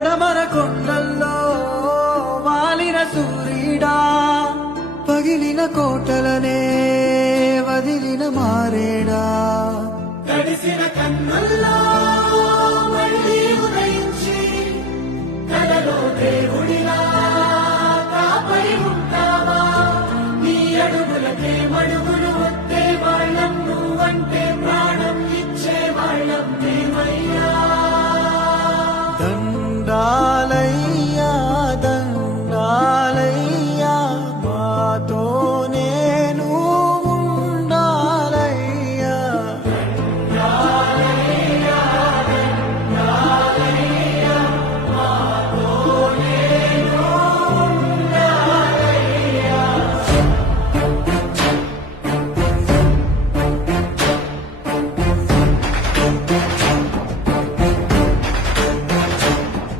మన కొండల్లో వాలిన సూర్యుడా, పగిలిన కోటలనే వదిలిన మారేడా, తడిసిన కన్నుల్లో మళ్ళీ ఉదయించి కలలో దేవుడిలా కాపరి ఉంటావా? నీ అడుగులకే మడుగులు వస్తే వాళ్ళం, నువ్వంటే ప్రాణం ఇచ్చే వాళ్ళం మేమయ్యా. దండాల